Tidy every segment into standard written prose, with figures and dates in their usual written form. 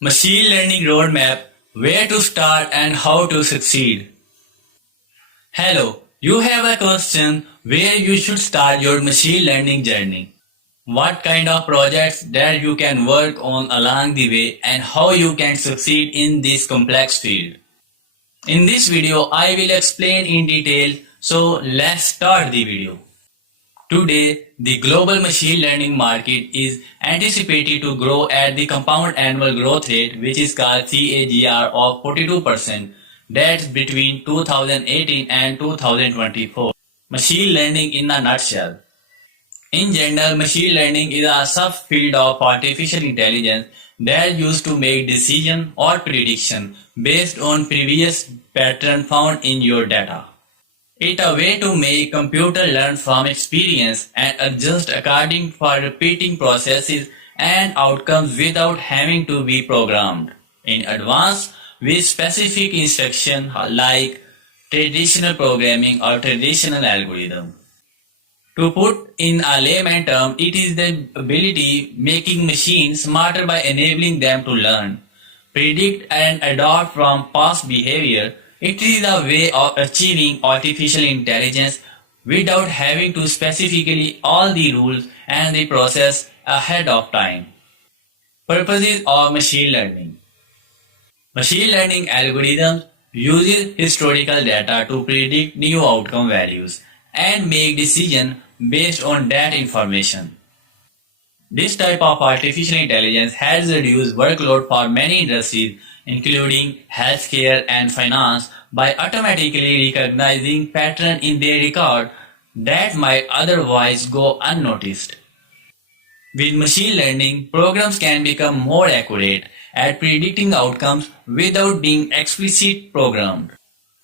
Machine Learning Roadmap, Where to Start and How to Succeed. Hello, you have a question where you should start your machine learning journey. What kind of projects that you can work on along the way and how you can succeed in this complex field. In this video, I will explain in detail, so let's start the video. Today, the global machine learning market is anticipated to grow at the compound annual growth rate, which is called CAGR, of 42%. That's between 2018 and 2024. Machine learning in a nutshell. In general, machine learning is a subfield of artificial intelligence that used to make decision or prediction based on previous pattern found in your data. It's a way to make computer learn from experience and adjust according for repeating processes and outcomes without having to be programmed in advance with specific instruction like traditional programming or traditional algorithm. To put in a layman term, it is the ability making machines smarter by enabling them to learn, predict and adopt from past behavior. It is a way of achieving artificial intelligence without having to specifically all the rules and the process ahead of time. Purposes of machine learning. Machine learning algorithms uses historical data to predict new outcome values and make decisions based on that information. This type of artificial intelligence has reduced workload for many industries, including healthcare and finance, by automatically recognizing patterns in their record that might otherwise go unnoticed. With machine learning, programs can become more accurate at predicting outcomes without being explicitly programmed.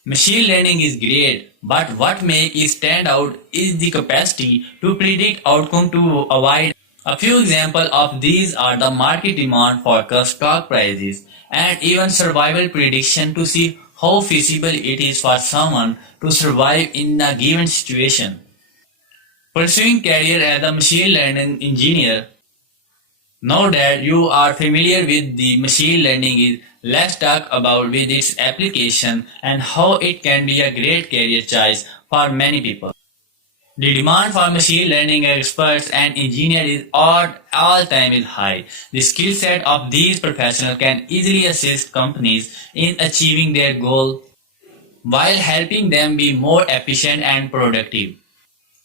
Machine learning is great, but what makes it stand out is the capacity to predict outcome to avoid. A few examples of these are the market demand forecast, stock prices, and even survival prediction to see how feasible it is for someone to survive in a given situation. Pursuing career as a machine learning engineer. Now that you are familiar with the machine learning, let's talk about with its application and how it can be a great career choice for many people. The demand for machine learning experts and engineers is all time is high. The skill set of these professionals can easily assist companies in achieving their goal while helping them be more efficient and productive.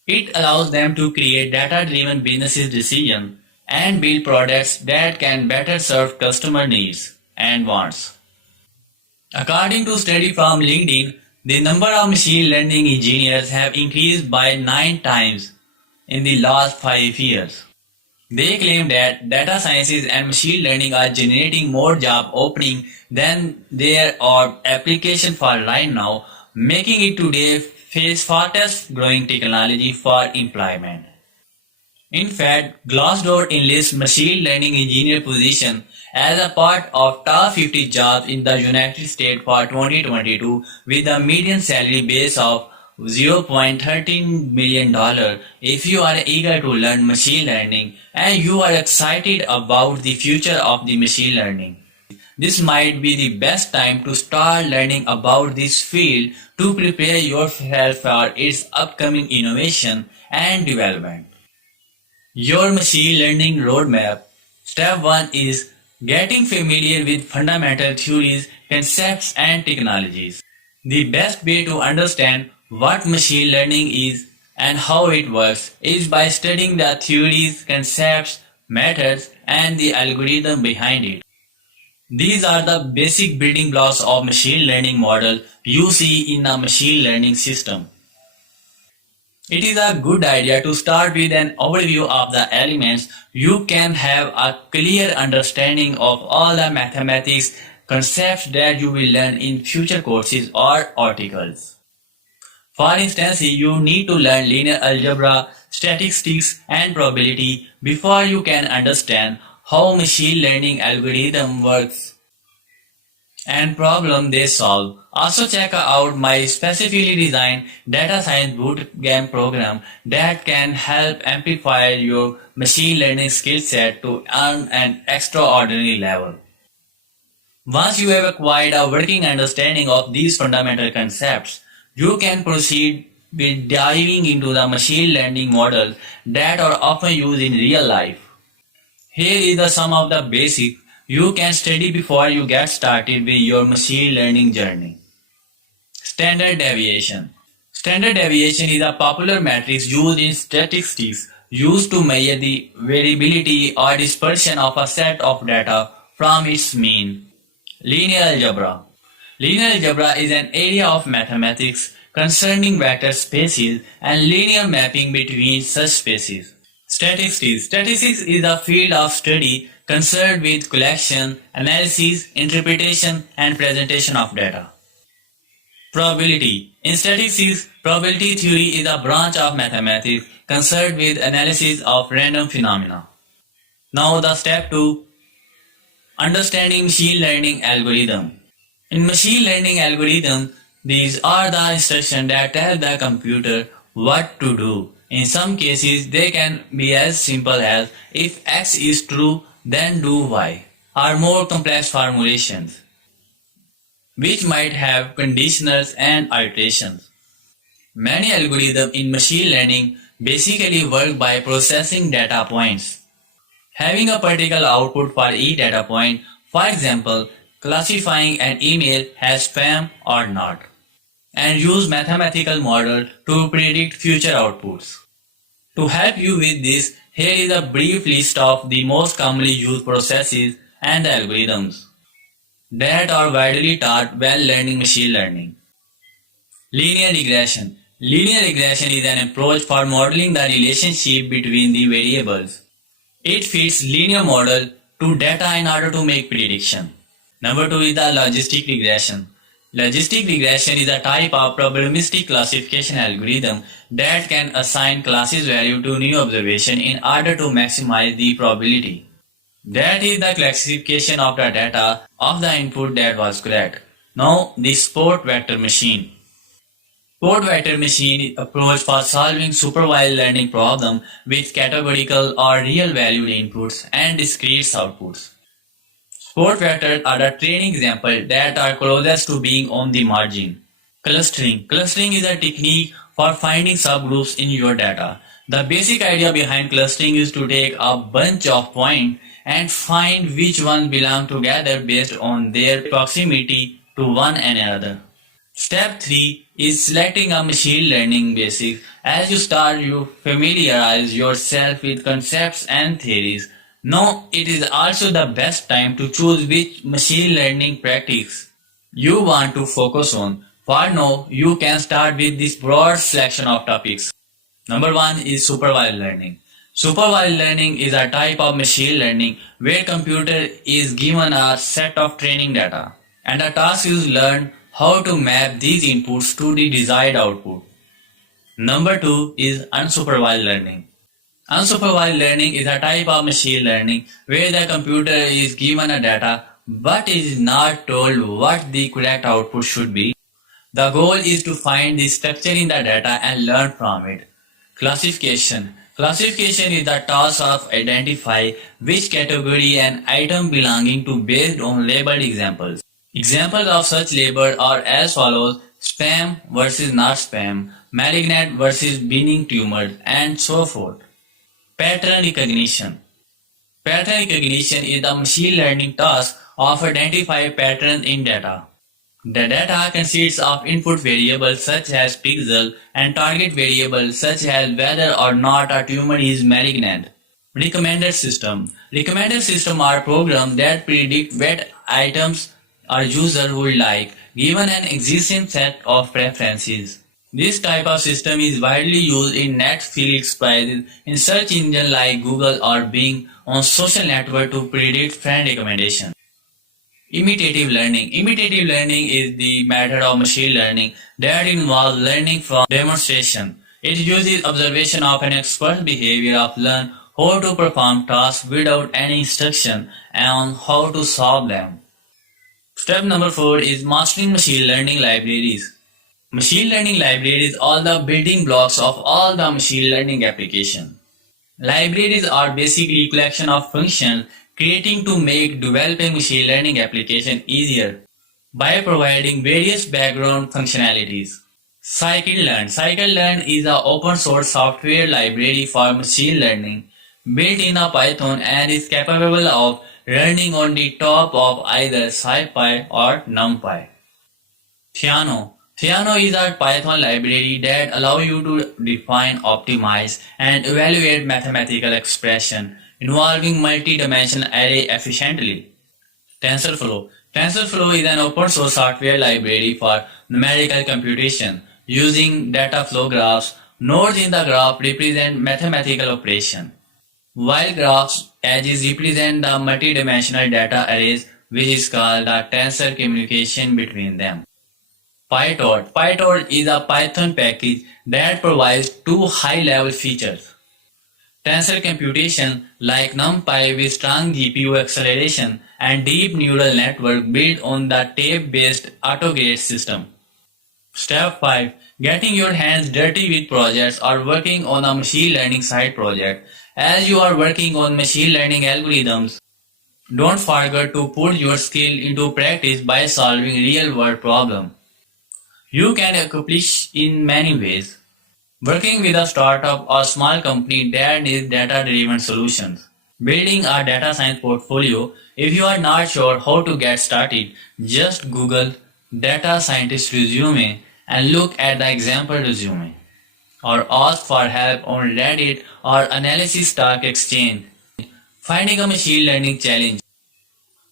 It allows them to create data-driven business decisions and build products that can better serve customer needs and wants. According to a study from LinkedIn, the number of machine learning engineers have increased by 9 times in the last 5 years. They claim that data sciences and machine learning are generating more job openings than there are applications for right now, making it today face fastest growing technology for employment. In fact, Glassdoor enlists machine learning engineer position as a part of top 50 jobs in the United States for 2022 with a median salary base of $0.13 million. If you are eager to learn machine learning and you are excited about the future of the machine learning, this might be the best time to start learning about this field to prepare yourself for its upcoming innovation and development. Your machine learning roadmap. Step 1 is getting familiar with fundamental theories, concepts, and technologies. The best way to understand what machine learning is and how it works is by studying the theories, concepts, methods, and the algorithm behind it. These are the basic building blocks of machine learning model you see in a machine learning system. It is a good idea to start with an overview of the elements. You can have a clear understanding of all the mathematics concepts that you will learn in future courses or articles. For instance, you need to learn linear algebra, statistics, and probability before you can understand how machine learning algorithm works and problem they solve. Also check out my specifically designed data science bootcamp program that can help amplify your machine learning skill set to earn an extraordinary level. Once you have acquired a working understanding of these fundamental concepts, you can proceed with diving into the machine learning models that are often used in real life. Here is the sum of the basics you can study before you get started with your machine learning journey. Standard deviation. Standard deviation is a popular matrix used in statistics used to measure the variability or dispersion of a set of data from its mean. Linear algebra. Linear algebra is an area of mathematics concerning vector spaces and linear mapping between such spaces. Statistics. Statistics is a field of study concerned with collection, analysis, interpretation, and presentation of data. Probability. In statistics, probability theory is a branch of mathematics concerned with analysis of random phenomena. Now the step 2. Understanding machine learning algorithm. In machine learning algorithm, these are the instructions that tell the computer what to do. In some cases, they can be as simple as if X is true, then do Y, or more complex formulations, which might have conditionals and iterations. Many algorithms in machine learning basically work by processing data points, having a particular output for each data point, for example, classifying an email as spam or not, and use mathematical model to predict future outputs. To help you with this, here is a brief list of the most commonly used processes and algorithms that are widely taught when learning machine learning. Linear regression. Linear regression is an approach for modeling the relationship between the variables. It fits linear model to data in order to make prediction. Number 2 is the logistic regression. Logistic regression is a type of probabilistic classification algorithm that can assign classes value to new observation in order to maximize the probability. That is the classification of the data of the input that was correct. Now the support vector machine. Support vector machine approach for solving supervised learning problem with categorical or real valued inputs and discrete outputs. Support vectors are the training examples that are closest to being on the margin. Clustering. Clustering is a technique for finding subgroups in your data. The basic idea behind clustering is to take a bunch of points and find which ones belong together based on their proximity to one another. Step 3 is selecting a machine learning basics. As you start, you familiarize yourself with concepts and theories. Now it is also the best time to choose which machine learning practice you want to focus on. For now, you can start with this broad selection of topics. Number 1 is supervised learning. Supervised learning is a type of machine learning where computer is given a set of training data and the task is learn how to map these inputs to the desired output. Number 2 is unsupervised learning. Unsupervised learning is a type of machine learning where the computer is given a data but is not told what the correct output should be. The goal is to find the structure in the data and learn from it. Classification. Classification is the task of identify which category an item belonging to based on labeled examples. Examples of such labels are as follows: spam versus not spam, malignant versus benign tumors, and so forth. Pattern recognition. Pattern recognition is the machine learning task of identifying patterns in data. The data consists of input variables such as pixel and target variables such as whether or not a tumor is malignant. Recommended system. Recommended system are programs that predict what items a user would like given an existing set of preferences. This type of system is widely used in Netflix prizes in search engines like Google or Bing on social network to predict friend recommendations. Imitative learning. Imitative learning is the method of machine learning that involves learning from demonstration. It uses observation of an expert's behavior of learn how to perform tasks without any instruction and how to solve them. Step number 4 is mastering machine learning libraries. Machine learning libraries are the building blocks of all the machine learning applications. Libraries are basically a collection of functions creating to make developing machine learning application easier by providing various background functionalities. Scikit-learn is an open source software library for machine learning built in a Python and is capable of running on the top of either SciPy or NumPy. Theano is a Python library that allows you to define, optimize, and evaluate mathematical expression involving multi-dimensional array efficiently. TensorFlow is an open source software library for numerical computation using data flow graphs. Nodes in the graph represent mathematical operation, while graphs edges represent the multi-dimensional data arrays, which is called the tensor communication between them. PyTorch is a Python package that provides two high-level features. Tensor computation like NumPy with strong GPU acceleration and deep neural network built on the tape-based AutoGate system. Step 5. Getting your hands dirty with projects or working on a machine learning side project. As you are working on machine learning algorithms, don't forget to put your skill into practice by solving real-world problems. You can accomplish in many ways. Working with a startup or small company that needs data-driven solutions. Building a data science portfolio. If you are not sure how to get started, just Google data scientist resume and look at the example resume. Or ask for help on Reddit or Analysis Stock Exchange. Finding a machine learning challenge.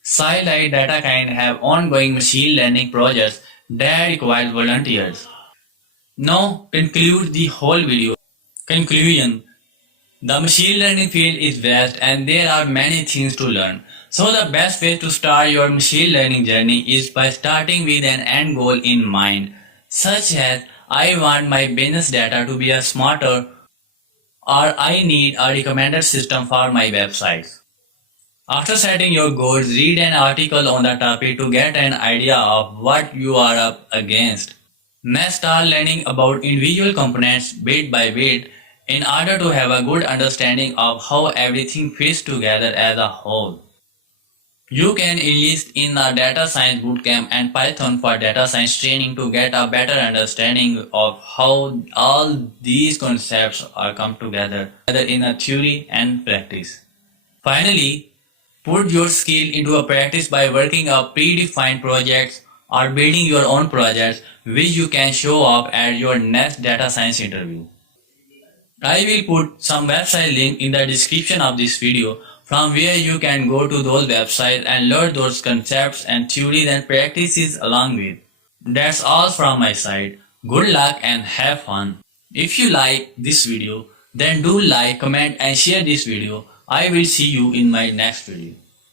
Scilite DataKind have ongoing machine learning projects that require volunteers. Now conclude the whole video. Conclusion. The machine learning field is vast and there are many things to learn. So the best way to start your machine learning journey is by starting with an end goal in mind, such as I want my business data to be smarter, or I need a recommender system for my websites. After setting your goals, read an article on the topic to get an idea of what you are up against. Next, start learning about individual components bit by bit in order to have a good understanding of how everything fits together as a whole. You can enlist in a data science bootcamp and Python for data science training to get a better understanding of how all these concepts are come together in a theory and practice. Finally, put your skill into a practice by working on predefined projects or building your own projects which you can show off at your next data science interview. I will put some website link in the description of this video from where you can go to those websites and learn those concepts and theories and practices along with. That's all from my side. Good luck and have fun. If you like this video, then do like, comment and share this video. I will see you in my next video.